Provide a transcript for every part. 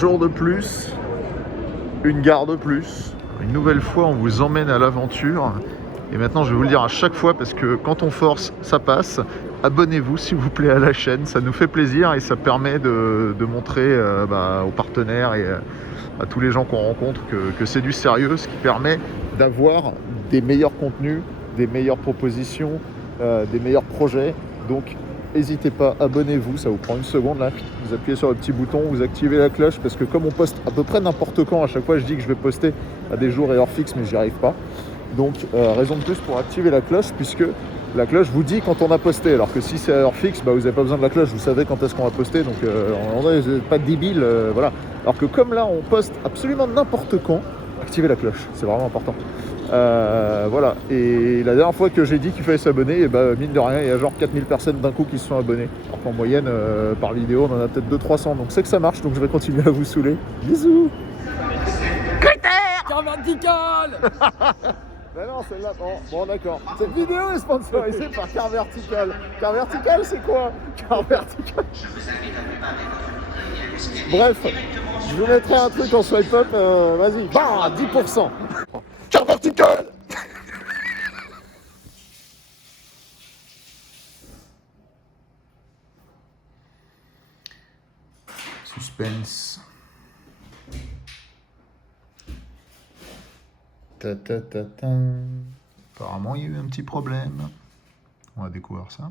jour de plus, une gare de plus. Une nouvelle fois, on vous emmène à l'aventure. Et maintenant, je vais vous le dire à chaque fois parce que quand on force, ça passe. Abonnez-vous s'il vous plaît à la chaîne, ça nous fait plaisir et ça permet de montrer aux partenaires et à tous les gens qu'on rencontre que c'est du sérieux, ce qui permet d'avoir des meilleurs contenus, des meilleures propositions, des meilleurs projets. Donc n'hésitez pas, abonnez-vous, ça vous prend une seconde là, vous appuyez sur le petit bouton, vous activez la cloche parce que comme on poste à peu près n'importe quand, à chaque fois je dis que je vais poster à des jours et heures fixes mais j'y arrive pas. Donc raison de plus pour activer la cloche puisque la cloche vous dit quand on a posté, alors que si c'est à heure fixe, vous n'avez pas besoin de la cloche, vous savez quand est-ce qu'on va poster, donc vous n'êtes pas débile, voilà. Alors que comme là on poste absolument n'importe quand, activez la cloche, c'est vraiment important. Voilà, et la dernière fois que j'ai dit qu'il fallait s'abonner, mine de rien, il y a genre 4000 personnes d'un coup qui se sont abonnées. Alors qu'en moyenne, par vidéo, on en a peut-être 200-300, donc c'est que ça marche, donc je vais continuer à vous saouler. Bisous. Critère Car vertical. Ben non, celle-là, bon d'accord. Cette vidéo est sponsorisée par Car Vertical. Car Vertical, c'est quoi? Car Vertical. Bref, je vous mettrai un truc en swipe up, vas-y. 10%. Car Vertical. Suspense. Apparemment, il y a eu un petit problème. On va découvrir ça.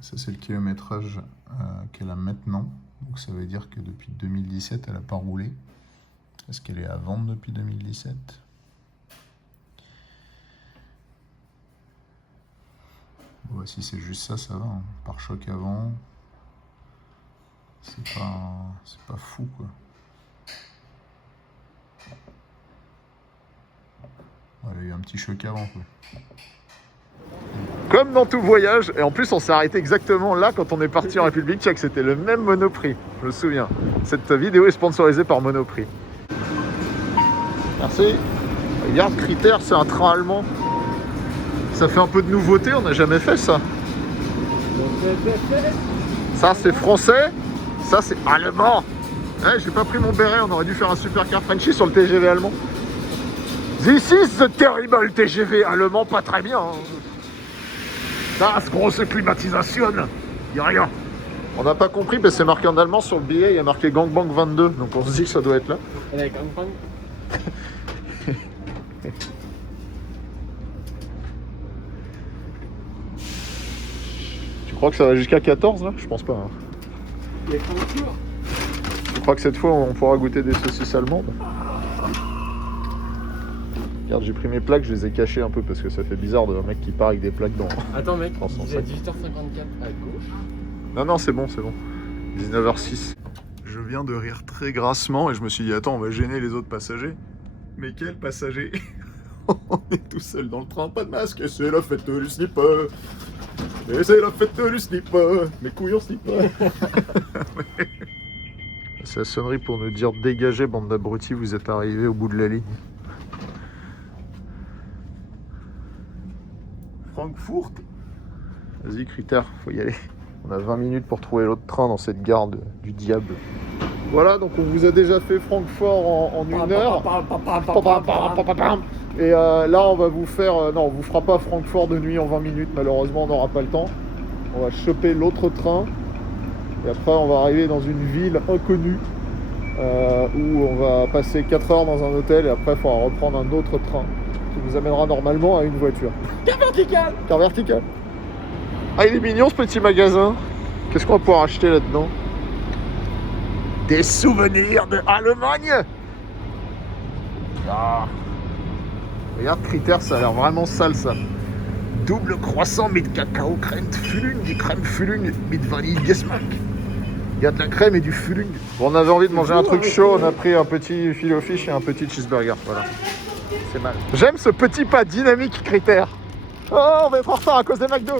Ça, c'est le kilométrage qu'elle a maintenant. Donc, ça veut dire que depuis 2017, elle n'a pas roulé. Est-ce qu'elle est à vendre depuis 2017 ? Bon, si c'est juste ça, ça va. Hein. Pare-choc avant. C'est pas fou, quoi. Ouais, il y a eu un petit choc avant, quoi. Comme dans tout voyage, et en plus on s'est arrêté exactement là quand on est parti en République Tchèque, c'était le même Monoprix, je me souviens. Cette vidéo est sponsorisée par Monoprix. Merci. Regarde, Critère, c'est un train allemand. Ça fait un peu de nouveauté, on n'a jamais fait ça. Ça c'est français, ça c'est allemand. Ouais, j'ai pas pris mon béret, on aurait dû faire un supercar Frenchy sur le TGV allemand. This is the terrible TGV allemand, pas très bien. Hein. Das grosse climatisation, y a rien. On n'a pas compris, mais c'est marqué en allemand sur le billet, il y a marqué Gangbang 22, donc on se dit que ça doit être là. Avec Gangbang. Tu crois que ça va jusqu'à 14 là? Je pense pas. Hein. Il y a 30 jours. Tu crois que cette fois on pourra goûter des saucisses allemandes? Regarde, j'ai pris mes plaques, je les ai cachées un peu parce que ça fait bizarre d'un mec qui part avec des plaques dans. Attends mec, dans son il est à sac. 18h54 à gauche. Non, c'est bon, c'est bon. 19h06. Je viens de rire très grassement et je me suis dit, attends, on va gêner les autres passagers. Mais quel passager? On est tout seul dans le train, pas de masque, et c'est la fête du slip. Et c'est la fête du slip. Mes couilles en slip. C'est la sonnerie pour nous dire, dégagez, bande d'abrutis, vous êtes arrivés au bout de la ligne. Francfort. Vas-y, Critère, faut y aller. On a 20 minutes pour trouver l'autre train dans cette gare du diable. Voilà, donc on vous a déjà fait Francfort en 1 heure. Et là, on va vous faire... non, on vous fera pas Francfort de nuit en 20 minutes, malheureusement, on n'aura pas le temps. On va choper l'autre train. Et après, on va arriver dans une ville inconnue où on va passer 4 heures dans un hôtel et après, il faudra reprendre un autre train qui nous amènera normalement à une voiture. Car vertical. Car vertical. Ah, il est mignon ce petit magasin. Qu'est-ce qu'on va pouvoir acheter là-dedans? Des souvenirs de Allemagne. Ah. Regarde, Critère, ça a l'air vraiment sale ça. Double croissant mit Kakao Crème Füllung, die Crème Füllung mit Vanille Geschmack. Il y a de la crème et du Füllung. Bon, on avait envie de manger un truc chaud, on a pris un petit filet au fish et un petit cheeseburger. Voilà. C'est mal. J'aime ce petit pas dynamique, Critère. Oh, on va être en retard à cause des McDo.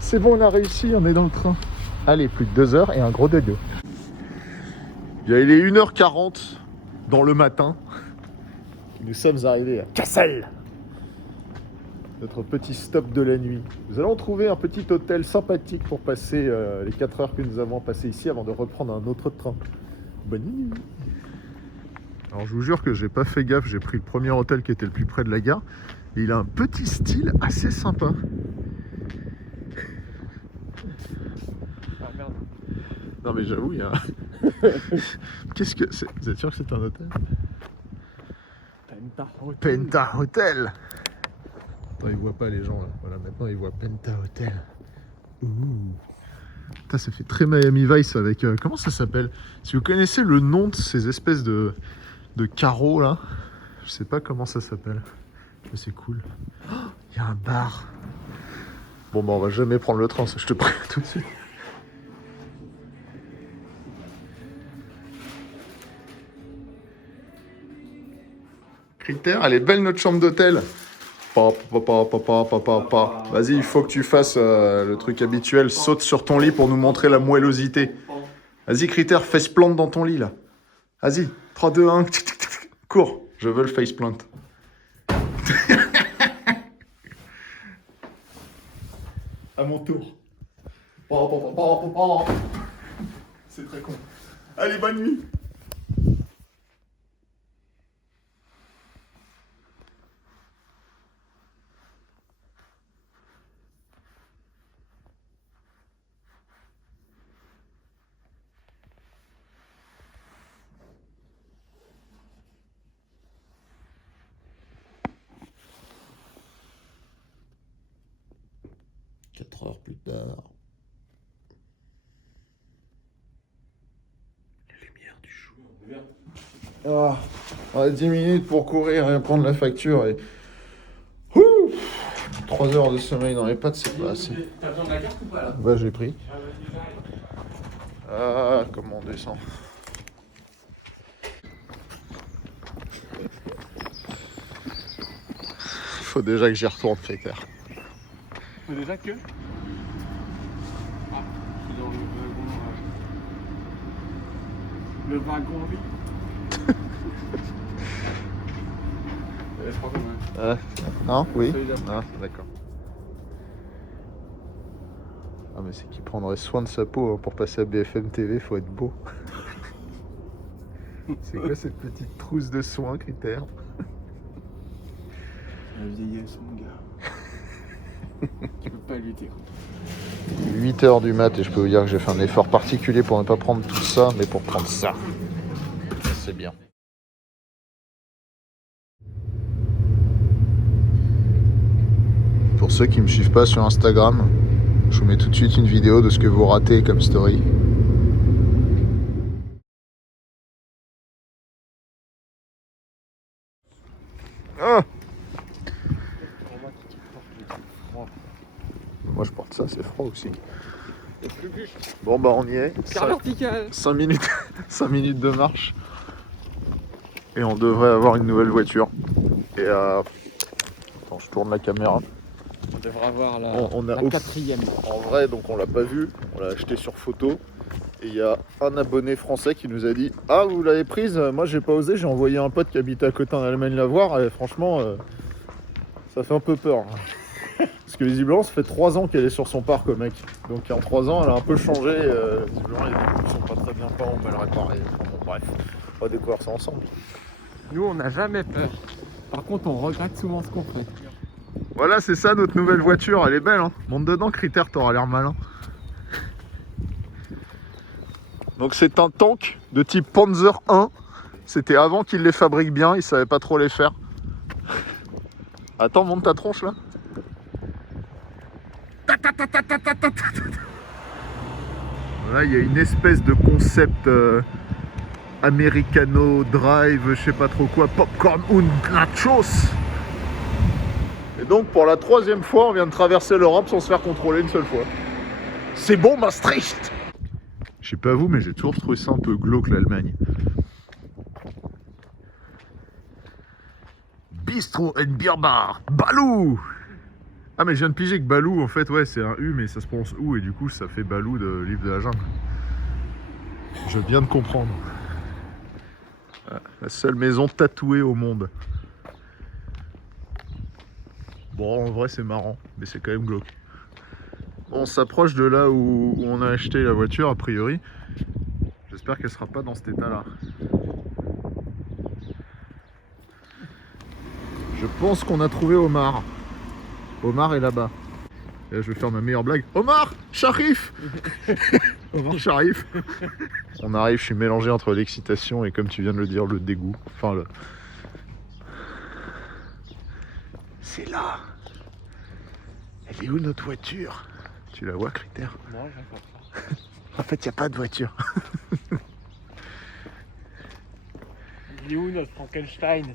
C'est bon, on a réussi, on est dans le train. Allez, plus de 2 heures et un gros dodo. Il est 1h40 dans le matin. Nous sommes arrivés à Cassel. Notre petit stop de la nuit. Nous allons trouver un petit hôtel sympathique pour passer les 4 heures que nous avons passées ici avant de reprendre un autre train. Bonne nuit. Alors je vous jure que j'ai pas fait gaffe, j'ai pris le premier hôtel qui était le plus près de la gare. Et il a un petit style assez sympa. Ah merde. Non mais j'avoue, il y a... Qu'est-ce que c'est? Vous êtes sûr que c'est un hôtel? Penta Hotel. Penta Hotel. Attends, ils voient pas les gens là. Voilà, maintenant ils voient Penta Hotel. Ouh. Putain, ça fait très Miami Vice avec... comment ça s'appelle? Si vous connaissez le nom de ces espèces de carreaux là, je sais pas comment ça s'appelle. Mais c'est cool. Il y a un bar. Bon bah on va jamais prendre le train, ça je te préviens tout de suite. Critère, elle est belle notre chambre d'hôtel. Vas-y, il faut que tu fasses le truc habituel. Saute sur ton lit pour nous montrer la moellosité. Vas-y, Critère, face plante dans ton lit là. Vas-y, 3, 2, 1. Cours, je veux le face plant. À mon tour. C'est très con. Allez, bonne nuit. Heures plus tard. Les lumières du jour. On a 10 minutes pour courir et prendre la facture et... 3 heures de sommeil dans les pattes, c'est pas assez. T'as besoin de la carte ou pas là? Bah j'ai pris. Ah, comment on descend? Faut déjà que j'y retourne, Critère. Faut déjà que... Ah, je suis dans le wagon lit. Je crois qu'on a... Non? Oui? Celui-là. Ah, d'accord. Ah mais c'est qu'il prendrait soin de sa peau hein. Pour passer à BFM TV, faut être beau. C'est quoi cette petite trousse de soins, Critère? La vieillesse, mon gars. Tu peux pas lutter contre. 8h du mat et je peux vous dire que j'ai fait un effort particulier pour ne pas prendre tout ça, mais pour prendre ça. C'est bien. Pour ceux qui ne me suivent pas sur Instagram, je vous mets tout de suite une vidéo de ce que vous ratez comme story. Ah! Moi je porte ça, c'est froid aussi. Bon bah on y est. Car vertical. 5 minutes, 5 minutes de marche. Et on devrait avoir une nouvelle voiture. Et attends, je tourne la caméra. On devrait avoir la, On a la quatrième. En vrai, donc on l'a pas vu, on l'a acheté sur photo. Et il y a un abonné français qui nous a dit « Ah, vous l'avez prise? Moi j'ai pas osé, j'ai envoyé un pote qui habite à côté en Allemagne la voir. Et franchement, ça fait un peu peur. » Parce que visiblement, ça fait 3 ans qu'elle est sur son parc, mec. Donc en 3 ans, elle a un peu changé. Visiblement, les véhicules sont pas très bien peints ou mal réparés. Enfin, bon, bref, on va découvrir ça ensemble. Nous, on n'a jamais peur. Par contre, on regrette souvent ce qu'on fait. Voilà, c'est ça notre nouvelle voiture. Elle est belle, hein. Monte dedans, Critère, t'auras l'air malin. Donc c'est un tank de type Panzer 1. C'était avant qu'ils les fabriquent bien, ils savaient pas trop les faire. Attends, monte ta tronche là. Là, il y a une espèce de concept Americano Drive, je sais pas trop quoi, popcorn und nachos. Et donc, pour la 3e fois, on vient de traverser l'Europe sans se faire contrôler une seule fois. C'est bon, Maastricht! Je sais pas vous, mais j'ai toujours trouvé ça un peu glauque, l'Allemagne. Bistro and Beer Bar, Balou! Ah, mais je viens de piger que Balou, en fait, ouais, c'est un U, mais ça se prononce OU, et du coup, ça fait Balou de Livre de la Jungle. Je viens de comprendre. La seule maison tatouée au monde. Bon, en vrai, c'est marrant, mais c'est quand même glauque. On s'approche de là où on a acheté la voiture, a priori. J'espère qu'elle sera pas dans cet état-là. Je pense qu'on a trouvé Omar. Omar est là-bas. Et là, je vais faire ma meilleure blague. Omar, Sharif. Omar Sharif. On arrive, je suis mélangé entre l'excitation et, comme tu viens de le dire, le dégoût. Enfin, le... C'est là. Elle est où notre voiture? Tu la vois, Critère? Non, je vois pas. En fait, il n'y a pas de voiture. Il est où notre Frankenstein?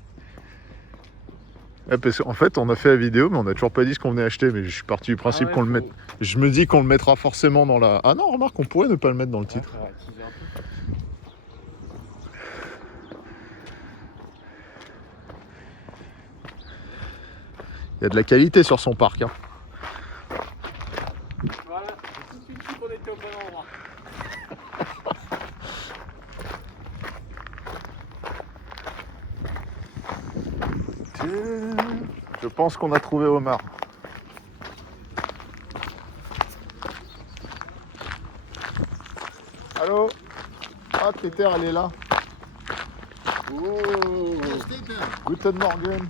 Ouais, parce qu'en fait, on a fait la vidéo, mais on n'a toujours pas dit ce qu'on venait acheter. Mais je suis parti du principe qu'on le mette. Je me dis qu'on le mettra forcément dans la... Ah non, remarque, on pourrait ne pas le mettre dans le titre. Il y a de la qualité sur son parc. Hein. Voilà, tout de suite dit qu'on était au bon endroit. Je pense qu'on a trouvé Omar. Allô? Ah, Peter, elle est là. Oh. Guten Morgen.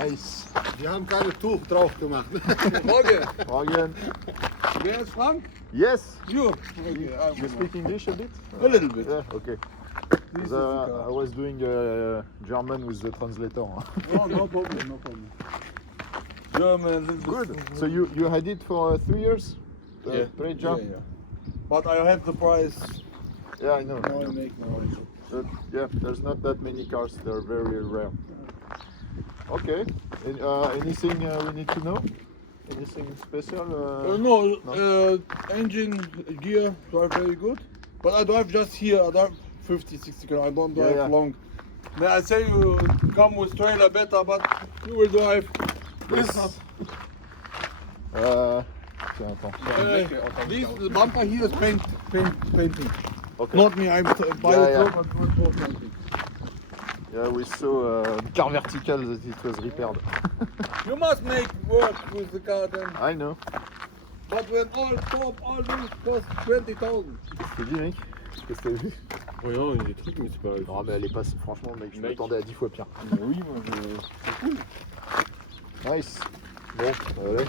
Nice. Die haben keine Tuch drauf gemacht. Morgen. Morgen. Wer ist Frank? Yes. You. Okay, You speak English a bit? A little bit. Yeah, okay. This is I was doing German with the translator. No, no problem, no problem. German, a little Good. bit. So you had it for 3 years? Yeah. Trade Yeah, job? yeah. But I have the price. Yeah, I know. Now I make now. But, yeah, there's not that many cars. They're very rare. Okay. Anything we need to know? Anything special? No, No. engine, gear, drive very good. But I drive just here, I drive 50, 60 km. I don't drive Yeah. long. Then I say you come with trailer better, but you will drive. This not. Tiens, attends. This bumper here is painting. Okay. Not me, I'm by Yeah, the yeah. truck, but not for painting. Yeah, we saw car vertical that it was repaired. You must make work with the car then. I know. But when all top, all this cost 20,000. Je te dis, mec. Qu'est-ce que t'as vu? Ouais, non, il y a des trucs, mais c'est pas. Non, mais elle est pas. Franchement, mec, je Mec. m'attendais à 10 fois pire. Oui, moi je. Nice. Bon, allez.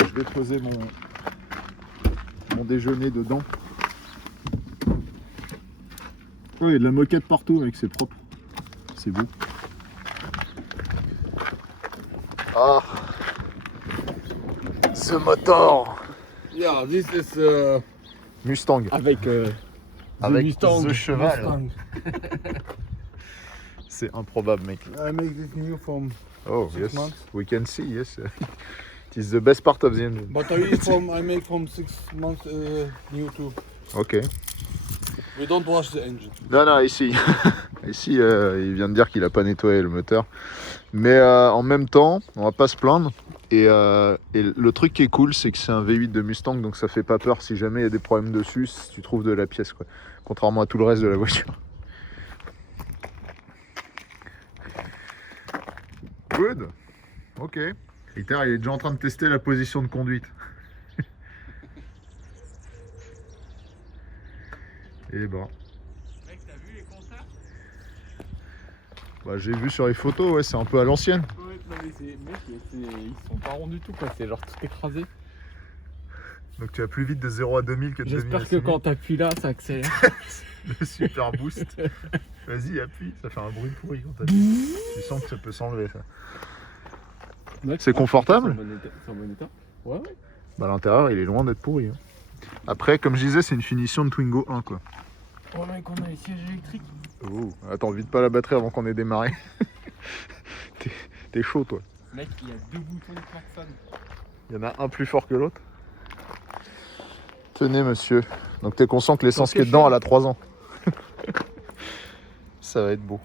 Je vais poser mon déjeuner dedans. Oh, il y a de la moquette partout, mec, c'est propre. C'est beau. Ah, ce moteur Yeah, this is Mustang. Avec. Avec Mustang. The Cheval. Mustang. C'est improbable, mec. I make this new from, Oh, 6 yes. months. We can see, yes. It is the best part of the engine. but I make from 6 months new too. Ok. We don't wash the engine. Non, non, ici. Ici, il vient de dire qu'il a pas nettoyé le moteur. Mais en même temps, on va pas se plaindre. Et le truc qui est cool, c'est que c'est un V8 de Mustang, donc ça fait pas peur si jamais il y a des problèmes dessus, si tu trouves de la pièce, quoi. Contrairement à tout le reste de la voiture. Good. Ok. Ritter, il est déjà en train de tester la position de conduite. Et ben. Mec, t'as vu les concerts? Bah, j'ai vu sur les photos, ouais, c'est un peu à l'ancienne. Ouais, non, mais c'est. Mec, ils sont pas ronds du tout, quoi. C'est genre tout écrasé. Donc tu vas plus vite de 0 à 2000 que de 2000 à J'espère que 6000. quand t'appuies là, ça accélère. Le super boost. Vas-y, appuie, ça fait un bruit pourri quand t'appuies. Tu sens que ça peut s'enlever, ça. Mec, C'est confortable? C'est en bon état. Ouais, ouais. Bah, l'intérieur, il est loin d'être pourri. Hein. Après, comme je disais, c'est une finition de Twingo 1, quoi. Oh mec, on a les sièges électriques. Oh, attends, vide pas la batterie avant qu'on ait démarré. T'es chaud, toi. Mec, il y a 2 boutons de klaxon. Il y en a un plus fort que l'autre. Tenez, monsieur. Donc t'es conscient que l'essence qui est dedans, elle a 3 ans. Ça va être beau.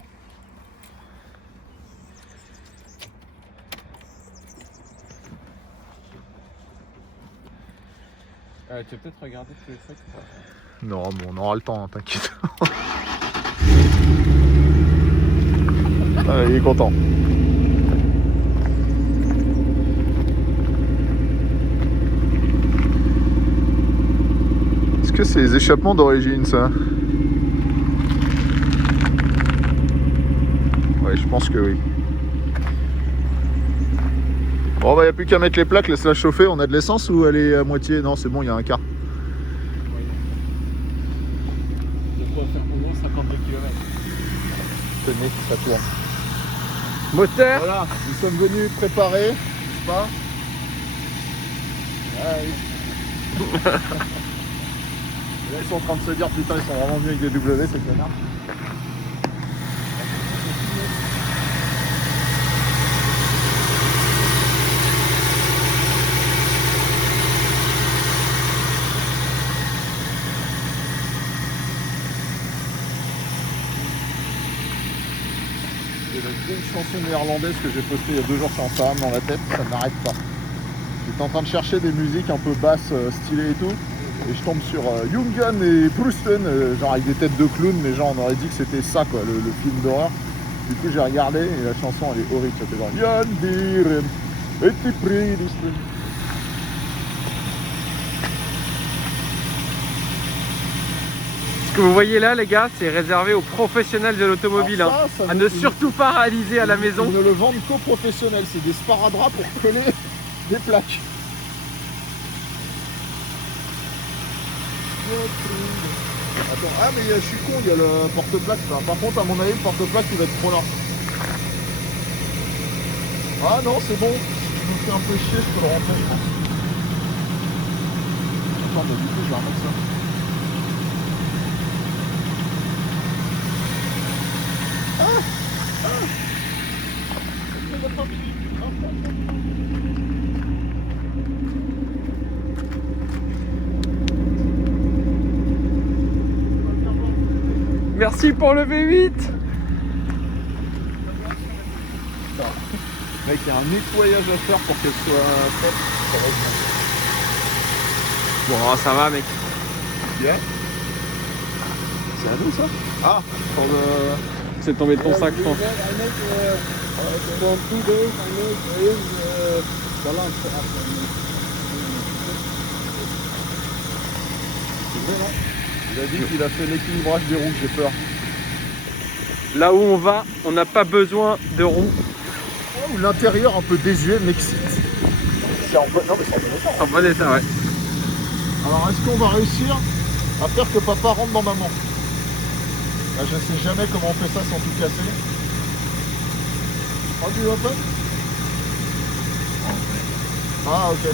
Tu Ouais, tu peux peut-être regarder tous les trucs. Non, bon, on aura le temps, hein, t'inquiète. Ah, il est content. Est-ce que c'est les échappements d'origine, ça? Ouais, je pense que oui. Bon, bah, y a plus qu'à mettre les plaques, laisse-la chauffer. On a de l'essence ou elle est à moitié? Non, c'est bon, il y a un quart. Il faut faire au moins 52 km. Tenez, ça tourne. Moteur. Voilà, nous sommes venus préparer, n'est-ce pas? Ah oui. Et là, ils sont en train de se dire, putain, ils sont vraiment venus avec des W, ces connards. C'est la vieille chanson néerlandaise que j'ai postée il y a 2 jours sur Instagram dans la tête, ça n'arrête pas. J'étais en train de chercher des musiques un peu basses, stylées et tout, et je tombe sur Jungen et Prusten, genre avec des têtes de clowns, mais genre on aurait dit que c'était ça quoi, le film d'horreur. Du coup j'ai regardé et la chanson elle est horrible, ça fait genre Jan Dieren, et t'es pris. Ce que vous voyez là, les gars, c'est réservé aux professionnels de l'automobile. Alors Hein. ça, À ne surtout pas réaliser à la maison. Ils ne le vendent qu'aux professionnels, c'est des sparadraps pour coller des plaques. Attends, ah mais je suis con, il y a le porte-plaque. Enfin, par contre, à mon avis, le porte-plaque il va être trop là. Ah non, c'est bon. Je me fais un peu chier, je peux le rentrer, je pense. Attends, mais du coup, je vais remettre ça. Merci pour le V8. Mec, il y a un nettoyage à faire pour qu'elle soit faite. Ça va être Bon, ça va, mec. bien. C'est à nous ça? Ah, pour le... C'est tombé de ton sac, je pense. Il a dit qu'il a fait l'équilibrage des roues, j'ai peur. Là où on va, on n'a pas besoin de roues. Oh, l'intérieur un peu désuet m'excite. C'est en bon... Non, mais c'est en bon état. En bon état, ouais. Alors est-ce qu'on va réussir à faire que papa rentre dans maman? Là, je sais jamais comment on fait ça sans tout casser. Oh, du open? Ah ok. Ouais,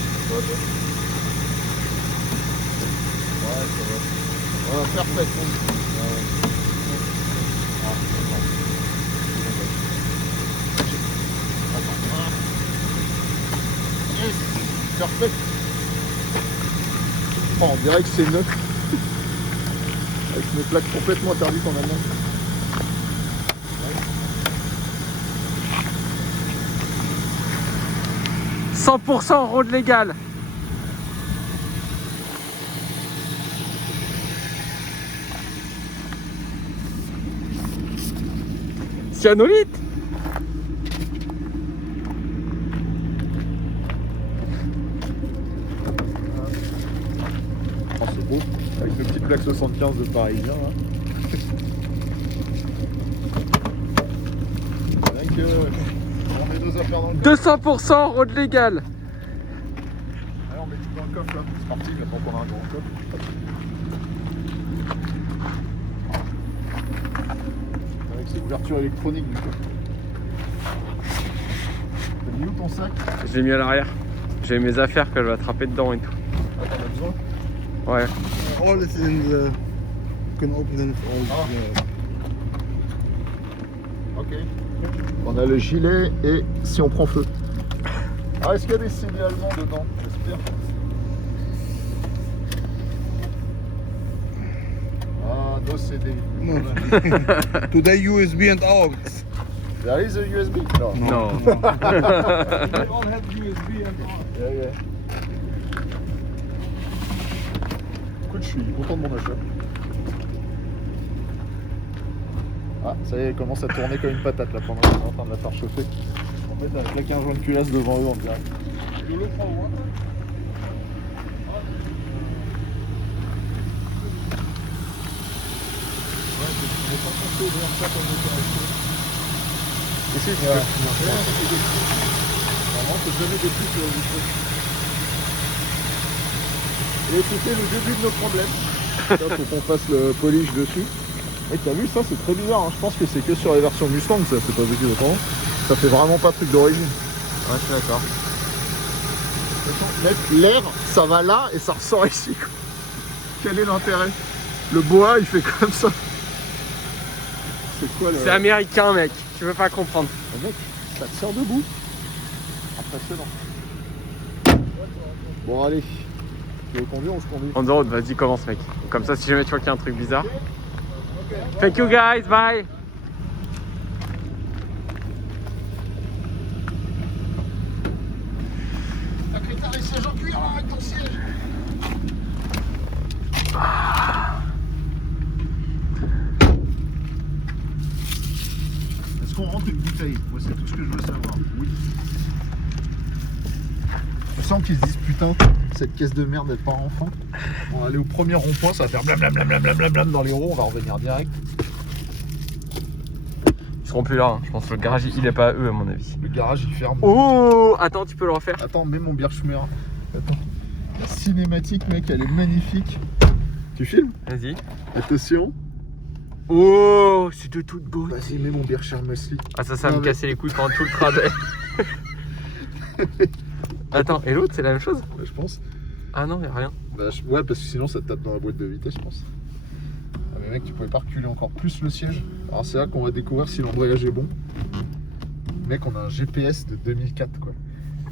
ça va. Voilà, perfect. Yes, perfect. Oh, on dirait que c'est neuf. Avec mes plaques complètement interdites en Allemagne. 100% road légal. Cyanolite. Oh, c'est beau. Avec le petit plaque 75 de parisien. Hein. Rien que on met nos affaires dans le coffre. 200% road légal. Allez, on met tout dans le coffre là. C'est parti, maintenant qu'on a un grand coffre. Avec cette ouverture électronique du coup. T'as mis où ton sac? Je l'ai mis à l'arrière. J'ai mes affaires que je vais attraper dedans et tout. Ah, t'en as besoin? Ouais. All is in the. You can open it all. Ok. On a le gilet et si on prend feu. Ah, est-ce qu'il y a des CD allemands dedans? J'espère. Ah, no CD. No. Today USB and out. There is a USB? No. Non. We all have USB and out. Yeah, yeah. écoute, je suis content de mon achat. Ah, ça y est, elle commence à tourner comme une patate là pendant qu'on est en train de la faire chauffer. En fait, elle a claqué un joint de culasse devant eux en direct. You look for what? Ici, tu peux. Vraiment, c'est jamais des plus sur le truc. Et c'était le début de nos problèmes. Là, faut qu'on fasse le polish dessus. Et t'as vu, ça c'est très bizarre. Hein. Je pense que c'est que sur les versions Mustang, ça c'est pas vécu autrement. Ça fait vraiment pas truc d'origine. Ouais, je suis d'accord. Mec, l'air, ça va là et ça ressort ici. Quoi. Quel est l'intérêt? Le bois, il fait comme ça. C'est quoi le... C'est américain, mec. Tu veux pas comprendre. Oh, mec, ça te sort debout. Impressionnant. Bon, allez. Tu veux conduire ou je conduis? On the road, vas-y, commence, mec. Comme ça, si jamais tu vois qu'il y a un truc bizarre. Thank you, guys. Bye. T'as crétin les sièges en cuir là avec ton siège. Est-ce qu'on rentre une bouteille? Moi c'est tout ce que je veux savoir. Oui. Je sens qu'ils se disent putain, cette caisse de merde elle part enfin. On va aller au premier rond-point, ça va faire blablabla dans les roues, on va revenir direct. Ils seront plus là, hein. Je pense que le garage il est pas à eux à mon avis. Le garage il ferme. Oh, attends, tu peux le refaire. Attends, mets mon Bierschmer. Attends. La cinématique mec, elle est magnifique. Tu filmes? Vas-y. Attention. Oh, c'est de toute beauté. Vas-y, mets mon Berkshire Musli. Ah, ça va Non, me mais- casser les couilles pendant tout le trajet. Attends, et l'autre c'est la même chose? Ouais, je pense. Ah non, y'a rien. Bah, ouais, parce que sinon ça te tape dans la boîte de vitesse, je pense. Ah, mais mec, tu pouvais pas reculer encore plus le siège. Alors, c'est là qu'on va découvrir si l'embrayage est bon. Mec, on a un GPS de 2004, quoi.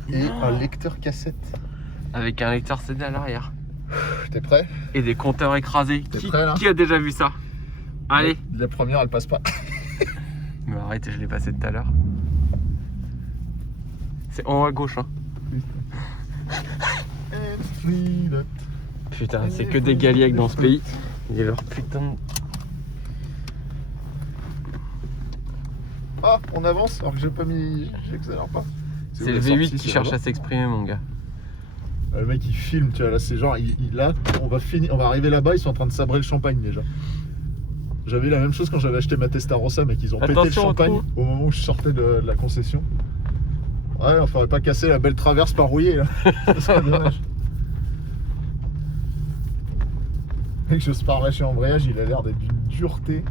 Et un lecteur cassette. Avec un lecteur CD à l'arrière. T'es prêt? Et des compteurs écrasés. T'es Qui, prêt, là? qui a déjà vu ça? Allez. La première, elle passe pas. Mais arrête, je l'ai passé tout à l'heure. C'est en haut à gauche, hein. Putain, c'est que des galiacs dans ce pays. Il est leur putain de... Ah, on avance alors que j'ai pas mis. J'accélère pas. C'est le V8 qui cherche à s'exprimer, mon gars. Le mec il filme, tu vois, là c'est genre, là, on va arriver là-bas, ils sont en train de sabrer le champagne déjà. J'avais eu la même chose quand j'avais acheté ma Testarossa, mec, ils ont pété le Attention au champagne trou. au moment où je sortais de la concession. Ouais, on faudrait pas casser la belle traverse par rouillé là. Ça serait dommage. Mec, j'ose pas relâcher l'embrayage, il a l'air d'être d'une dureté.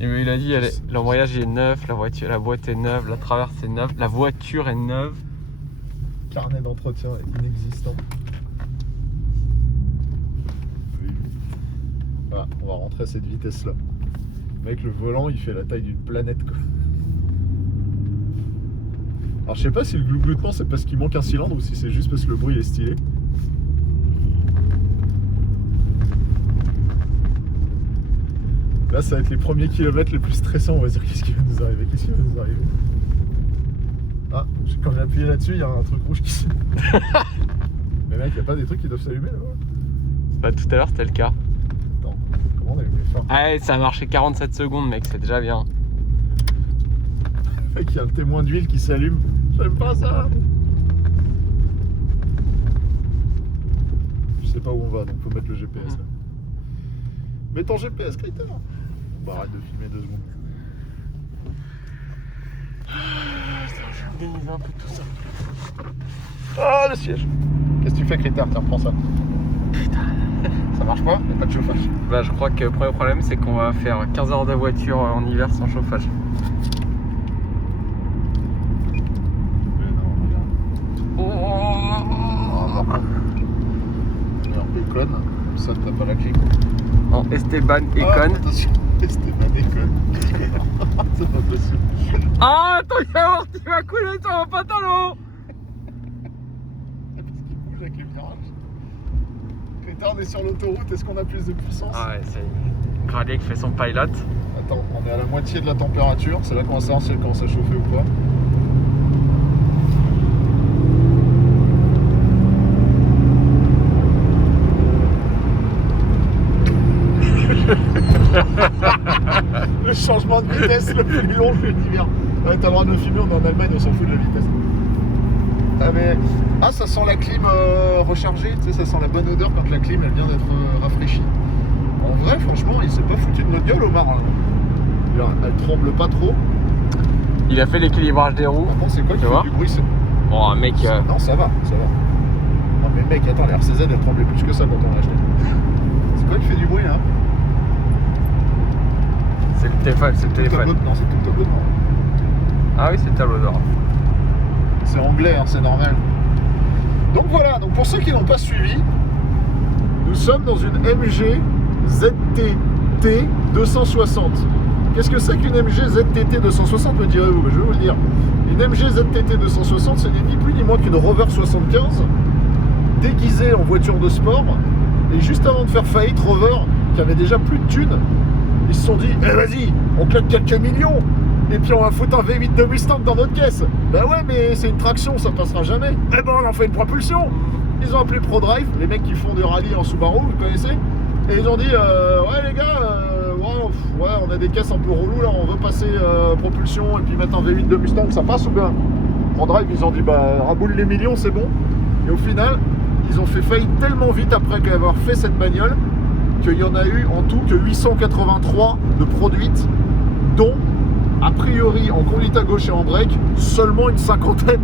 Et il a dit, l'embrayage est neuf, la boîte est neuve, la traverse est neuve, la voiture est neuve. Carnet d'entretien inexistant. Voilà, on va rentrer à cette vitesse là. Mec, le volant il fait la taille d'une planète quoi. Alors je sais pas si le glougloutement c'est parce qu'il manque un cylindre ou si c'est juste parce que le bruit est stylé. Là ça va être les premiers kilomètres les plus stressants, on va se dire qu'est-ce qui va nous arriver, qu'est-ce qui va nous arriver. Ah, quand j'ai appuyé là-dessus, il y a un truc rouge qui s'est... Mais mec, il n'y a pas des trucs qui doivent s'allumer là-bas? Bah, tout à l'heure c'était le cas. Attends, comment on allume les phares? Ah, ça a marché 47 secondes, mec, c'est déjà bien. Mec, il y a le témoin d'huile qui s'allume. J'aime pas ça. Je sais pas où on va, donc faut mettre le GPS là. Mets ton GPS, Critter. Bah arrête de filmer 2 secondes. Je vais organiser un peu tout ça. Ah, le siège. Qu'est-ce que tu fais, Critter? Tiens, prends ça. Putain. Ça marche pas? Y'a pas de chauffage. Bah, je crois que le premier problème c'est qu'on va faire 15 heures de voiture en hiver sans chauffage. Mais non, regarde. Oh. Alors, Econ, comme ça t'as pas la clé. En Esteban Ah, Econ. attention, Esteban Econ. C'est pas possible. Ah, ton yaourt il va couler sur mon pantalon. Parce qu'il bouge avec les virages. Critter, on est sur l'autoroute, est-ce qu'on a plus de puissance? Ah ouais, ça y est. Gradier qui fait son pilot. Attends, on est à la moitié de la température, c'est là qu'on va savoir si elle commence à chauffer ou pas. changement de vitesse le plus long, je lui dis bien. Ouais, t'as le droit de me filmer, on est en Allemagne, on s'en fout de la vitesse. Ah mais... Ah, ça sent la clim rechargée, tu sais, ça sent la bonne odeur quand la clim elle vient d'être rafraîchie. En vrai, franchement, il s'est pas foutu de notre gueule, Omar. Là, elle tremble pas trop. Il a fait l'équilibrage des roues. Par contre, c'est quoi qui Tu fait vois du bruit? Oh, mec. Non, ça va, ça va. Non mais mec, attends, la RCZ elle tremblait plus que ça quand on l'a acheté. C'est quoi qui fait du bruit là? C'est le téléphone, c'est le téléphone. Non, c'est tout le tableau de bord. Ah oui, c'est le tableau d'or. C'est anglais, hein, c'est normal. Donc voilà, donc pour ceux qui n'ont pas suivi, nous sommes dans une MG ZTT 260. Qu'est-ce que c'est qu'une MG ZTT 260, me direz-vous? Je vais vous le dire. Une MG ZTT 260, ce n'est ni plus ni moins qu'une Rover 75 déguisée en voiture de sport. Et juste avant de faire faillite, Rover, qui avait déjà plus de thunes, ils se sont dit, eh vas-y, on claque quelques millions et puis on va foutre un V8 de Mustang dans notre caisse. Bah ouais, mais c'est une traction, ça passera jamais. Eh ben on en fait une propulsion. Ils ont appelé ProDrive, les mecs qui font des rallyes en Subaru, vous connaissez. Et ils ont dit, ouais les gars, ouais, on a des caisses un peu relou là, on veut passer propulsion et puis mettre un V8 de Mustang, ça passe ou bien? ProDrive, ils ont dit, bah raboule les millions, c'est bon. Et au final, ils ont fait faillite tellement vite après avoir fait cette bagnole qu'il y en a eu en tout que 883 de produites, dont, a priori, en conduite à gauche et en break, seulement une cinquantaine.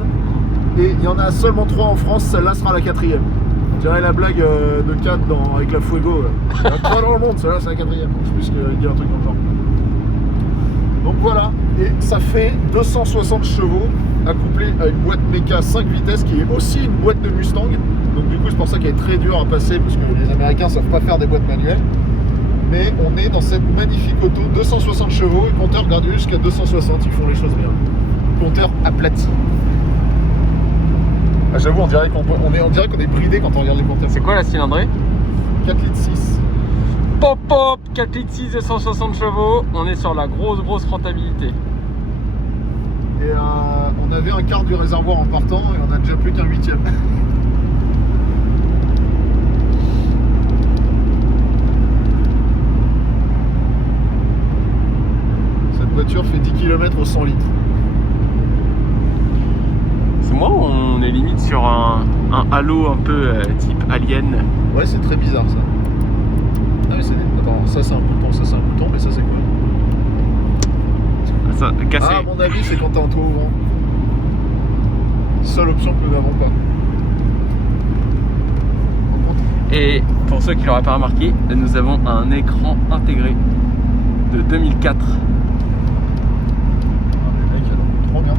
Et il y en a seulement 3 en France, celle-là sera la 4e. On dirait la blague de 4 avec la Fuego. Il y en a 3 dans le monde, celle-là c'est la 4e. Je sais plus ce qu'il dit, un truc dans le genre. Donc voilà, et ça fait 260 chevaux accouplé à une boîte méca 5 vitesses qui est aussi une boîte de Mustang. Donc du coup c'est pour ça qu'elle est très dure à passer parce que les Américains savent pas faire des boîtes manuelles. Mais on est dans cette magnifique auto, 260 chevaux et compteur gradué jusqu'à 260, ils font les choses bien. Compteur aplati. Ah, j'avoue, on dirait qu'on est bridé quand on regarde les compteurs. C'est quoi la cylindrée? 4 litres 6. Pop pop, 4 litres 6, 260 chevaux, on est sur la grosse rentabilité. Et on avait un quart du réservoir en partant et on a déjà plus qu'un 8e. Cette voiture fait 10 km au 100 litres. C'est moi ou on est limite sur un halo un peu type alien? Ouais, c'est très bizarre ça. Ah mais c'est... Attends, ça c'est un bouton, ça c'est un bouton, mais ça c'est quoi? Ça, cassé. Ah, à mon avis, c'est quand t'as un toit au vent. Seule option que nous n'avons pas. Et pour ceux qui l'auraient pas remarqué, nous avons un écran intégré de 2004. Ah, mais mec, trop bien.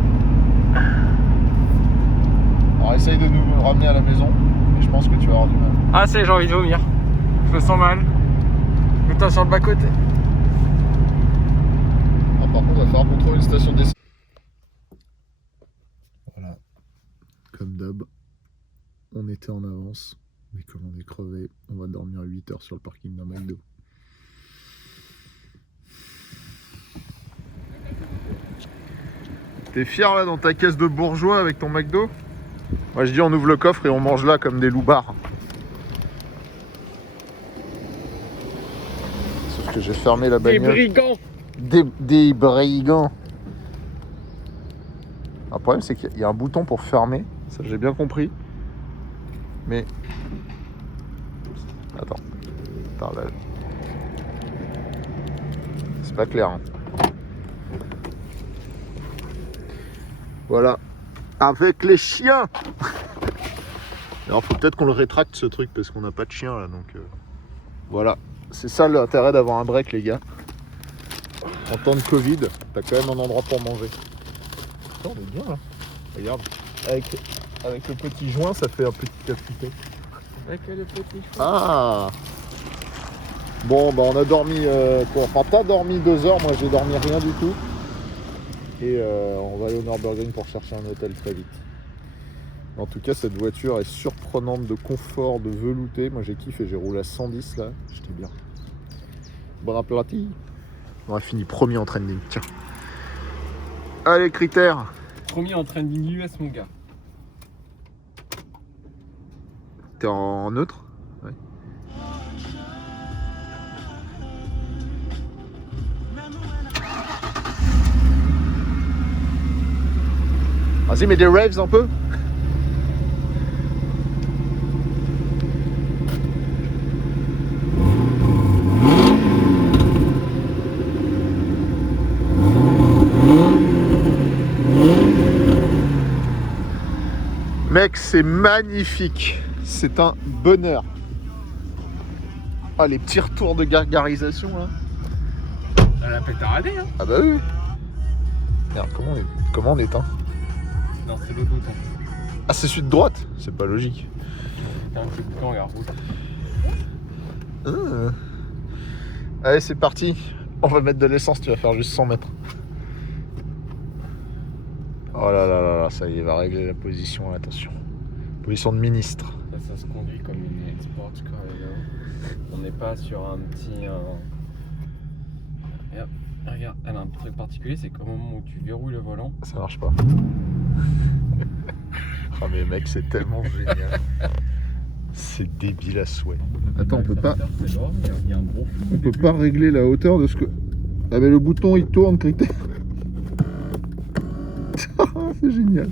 Alors essaye de nous ramener à la maison, mais je pense que tu vas avoir du mal. Ah c'est, j'ai envie de vomir. Je me sens mal. Mets-toi sur le bas-côté. Ah, par contre, il va falloir qu'on trouve une station d'essence. Voilà. Comme d'hab, on était en avance, mais comme on est crevé, on va dormir 8 heures sur le parking d'un McDo. T'es fier là dans ta caisse de bourgeois avec ton McDo? Moi je dis on ouvre le coffre et on mange là comme des loupards. Sauf que j'ai fermé la Des bagnole. brigands. Des brigands. Le problème c'est qu'il y a un bouton pour fermer, ça j'ai bien compris. Mais... Attends là. C'est pas clair. Hein. Voilà. Avec les chiens. Alors faut peut-être qu'on le rétracte ce truc parce qu'on n'a pas de chien là donc voilà. C'est ça l'intérêt d'avoir un break les gars. En temps de Covid, t'as quand même un endroit pour manger. On est bien là. Regarde. Avec le petit joint ça fait un petit café. Avec le petit chou. Ah. Bon bah on a dormi enfin t'as dormi 2 heures, moi j'ai dormi rien du tout. Et on va aller au Nürburgring pour chercher un hôtel très vite. En tout cas cette voiture est surprenante de confort, de velouté. Moi j'ai kiffé, j'ai roulé à 110 là, j'étais bien. Bon aplati. On a fini premier en trending, tiens. Allez critères. Premier en trending US mon gars. T'es en neutre? Ouais. Vas-y, mets des raves un peu. Mec, c'est magnifique. C'est un bonheur. Ah, les petits retours de gargarisation là. Elle a pétaradé, hein. Ah bah oui. Merde, comment on éteint? Non, c'est l'autre bouton. Ah, c'est celui de droite? C'est pas logique. T'as un petit bouton, regarde, rouge. Allez, c'est parti. On va mettre de l'essence, tu vas faire juste 100 mètres. Oh là là là là, ça y est, il va régler la position, attention. Position de ministre. Ça se conduit comme une export car on n'est pas sur un petit... Regarde, elle a un truc particulier, c'est qu'au moment où tu verrouilles le volant... Ça marche pas. Oh mais mec, c'est tellement génial. C'est débile à souhait. Attends, on peut pas... Il y a un gros flou. On peut pas régler la hauteur de ce que... Ah mais le bouton il tourne, critère. C'est génial.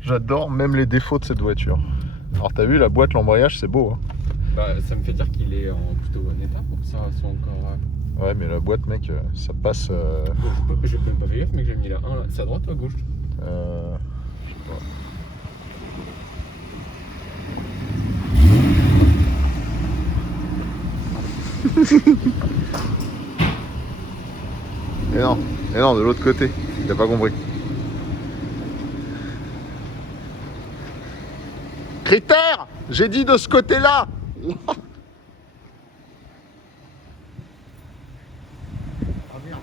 J'adore même les défauts de cette voiture. Alors t'as vu la boîte, l'embrayage, c'est beau hein. Bah ça me fait dire qu'il est en plutôt bon état pour que ça soit encore... Ouais mais la boîte mec, ça passe... Je peux même pas faire gaffe mec, j'ai mis la 1 là. C'est à droite ou à gauche? Je sais pas. Et non, de l'autre côté, t'as pas compris. Critère, j'ai dit de ce côté-là. Ah merde.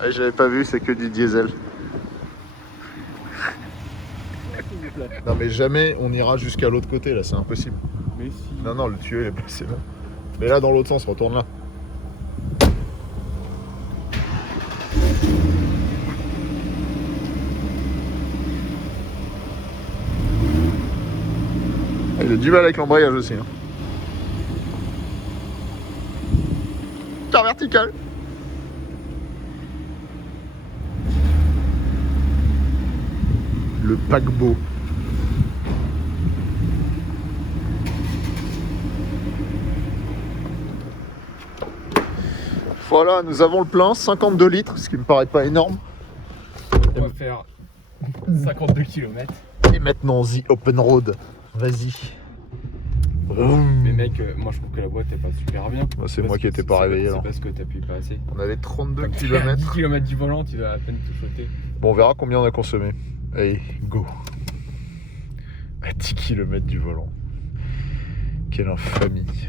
Ah, j'avais pas vu, c'est que du diesel. Non mais jamais on ira jusqu'à l'autre côté là, c'est impossible. Mais si... Non non, le tuyau il est passé là. Mais là dans l'autre sens, retourne là. Ah, il a du mal avec l'embrayage aussi. Hein. Car vertical. Le paquebot. Voilà, nous avons le plein, 52 litres, ce qui me paraît pas énorme. On va faire 52 km. Et maintenant, the open road. Vas-y. Mais mec, moi je trouve que la boîte elle passe super bien. Bah, c'est moi qui étais pas réveillé C'est là. parce que t'appuies pas assez. On avait 32 10 km. km du volant, tu vas à peine tout sauter. Bon, on verra combien on a consommé. Allez, go. À 10 km du volant. Quelle infamie.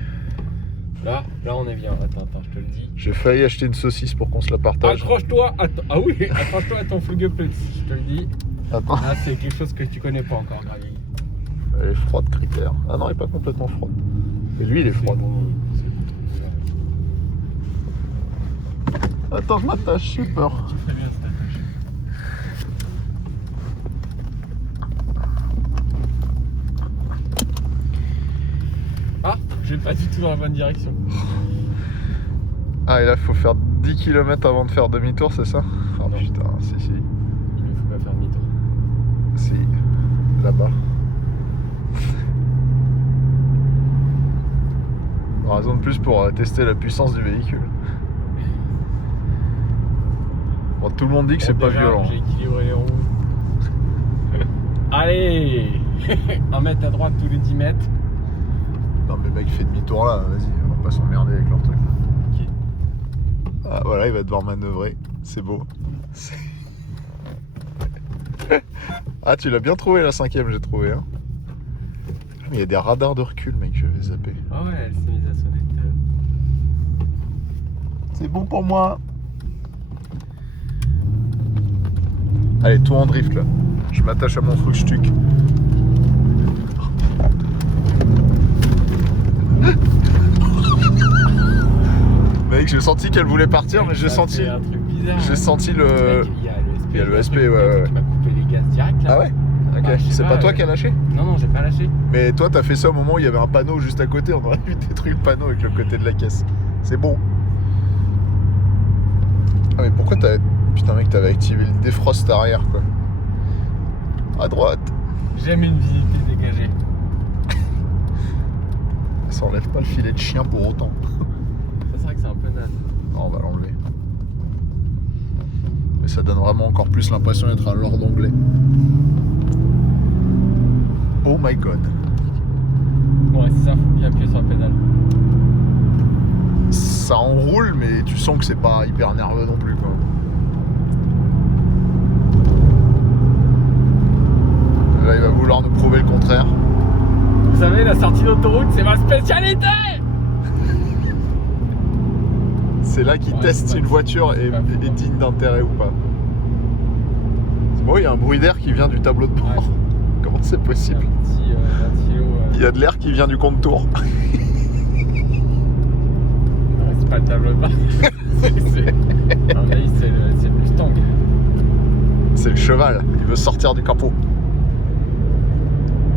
Là on est bien. Attends, je te le dis. J'ai failli acheter une saucisse pour qu'on se la partage. Accroche-toi à ah oui, accroche-toi à ton Flugeplatz, je te le dis. Attends. Là c'est quelque chose que tu connais pas encore, Gravy. Elle est froide, critère. Ah non, elle est pas complètement froide. Et lui, il est froid. Attends, je m'attache, j'ai peur. Tu ferais bien cette attache. Ah, je vais pas du tout dans la bonne direction. Ah, et là, il faut faire 10 km avant de faire demi-tour, c'est ça? Oh Non. putain, si. Il ne faut pas faire demi-tour. Si, là-bas. Raison de plus pour tester la puissance du véhicule. Bon, tout le monde dit que c'est Bon, pas déjà, violent. J'ai équilibré les roues. Allez. Un mètre à droite tous les 10 mètres. Non mais mec, fais demi-tour là, vas-y, on va pas s'emmerder avec leur truc. Ok. Ah voilà, il va devoir manœuvrer, c'est beau. Ah, tu l'as bien trouvé la 5ème, j'ai trouvé. Hein. Mais il y a des radars de recul, mec, je vais zapper. Ah ouais, elle s'est mise à sonner. C'est bon pour moi. Allez, toi en drift là. Je m'attache à mon Frühstück. Mec, j'ai senti qu'elle voulait partir, mais j'ai senti. Un truc bizarre. J'ai senti le. Il y a le SP. ouais. Qui m'a coupé les gaz direct là. Ah ouais? Ok. Bah, je sais C'est pas toi ouais. qui as lâché? Non, j'ai pas lâché. Mais toi, t'as fait ça au moment où il y avait un panneau juste à côté. On aurait pu détruire le panneau avec le côté de la caisse. C'est bon. Ah, mais pourquoi t'as. Putain, mec, t'avais activé le défrost arrière quoi. À droite. J'aime une visibilité dégagée. Ça enlève pas le filet de chien pour autant. Ça, c'est vrai que c'est un peu naze. Non, on va l'enlever. Mais ça donne vraiment encore plus l'impression d'être un lord anglais. Oh my god. Ouais, c'est ça, faut bien appuyer sur la pédale. Ça enroule, mais tu sens que c'est pas hyper nerveux non plus, quoi. Là, il va vouloir nous prouver le contraire. Vous savez, la sortie d'autoroute, c'est ma spécialité. C'est là qu'il Ouais, teste c'est si une pas- voiture c'est est pas fou, hein. digne d'intérêt ou pas. Bon, il y a un bruit d'air qui vient du tableau de bord. Ouais. Comment c'est Il y a possible? un petit ventilo. Il y a de l'air qui vient du compte-tour. Ouais, c'est pas le tableau de bord. Non, mais c'est le Mustang. C'est le cheval, il veut sortir du capot.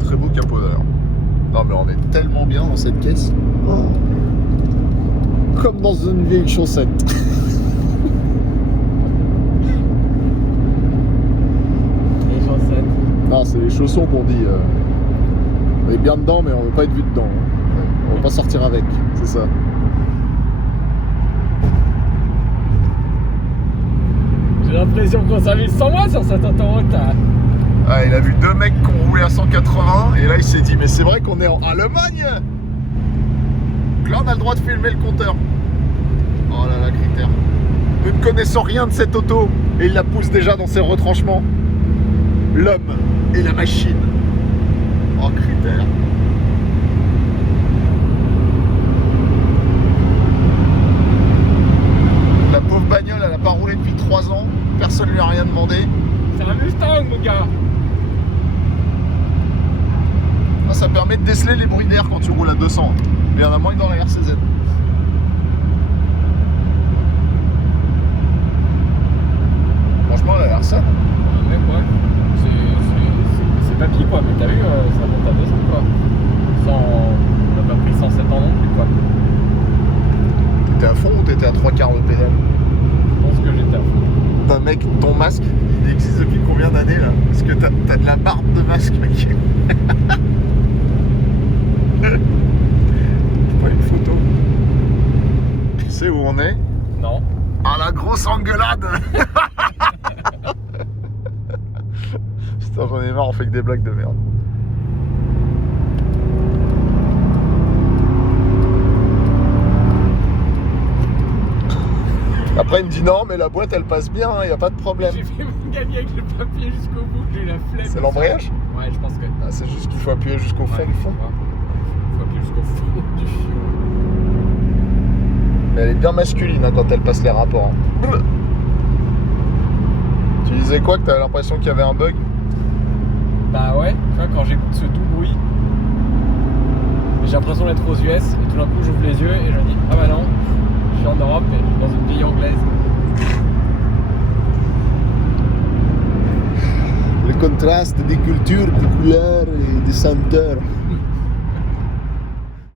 Très beau capot d'ailleurs. Non mais on est tellement bien dans cette caisse. Oh. Comme dans une vieille chaussette. Les chaussettes. Non, c'est les chaussons qu'on dit. On est bien dedans mais on veut pas être vu dedans. On veut pas sortir avec, c'est ça. J'ai l'impression qu'on s'amuse sans moi sur cette autoroute. Ah, il a vu deux mecs qui ont roulé à 180 et là il s'est dit mais c'est vrai qu'on est en Allemagne. Donc là on a le droit de filmer le compteur. Oh là là, critère. Nous ne connaissons rien de cette auto et il la pousse déjà dans ses retranchements. L'homme et la machine. Oh, critère. La pauvre bagnole, elle a pas roulé depuis 3 ans. Personne lui a rien demandé. C'est un Mustang, mon gars. Ah, ça permet de déceler les bruits d'air quand tu roules à 200. Mais il y en a moins que dans la RCZ. Franchement, elle a l'air ça. Ouais, quoi. C'est papy, quoi. Mais t'as vu, ça monte à 200, quoi. On n'a pas pris 107 ans non plus, quoi. T'étais à fond ou t'étais à 3 quarts de pédale? Je pense que j'étais à fond. Putain, mec, ton masque, il existe depuis combien d'années là? Parce que t'as de la barbe de masque, mec. Je prends une photo. Tu sais où on est? Non. Ah, la grosse engueulade. Putain, j'en ai marre, on fait que des blagues de merde. Après, il me dit non, mais la boîte elle passe bien, il n'y a pas de problème. J'ai fait mon gagner avec le papier jusqu'au bout, j'ai eu la flemme. C'est l'embrayage? Ouais, je pense que. Ah, c'est juste qu'il faut appuyer jusqu'au fond du fond. Faut appuyer jusqu'au fond du fion. Mais elle est bien masculine hein, quand elle passe les rapports. Hein. Tu disais quoi, que t'avais l'impression qu'il y avait un bug? Bah ouais, tu vois, quand j'écoute ce doux bruit, j'ai l'impression d'être aux US et tout d'un coup j'ouvre les yeux et je me dis ah bah non, je suis en Europe et je suis dans une ville anglaise. Le contraste des cultures, des couleurs et des senteurs.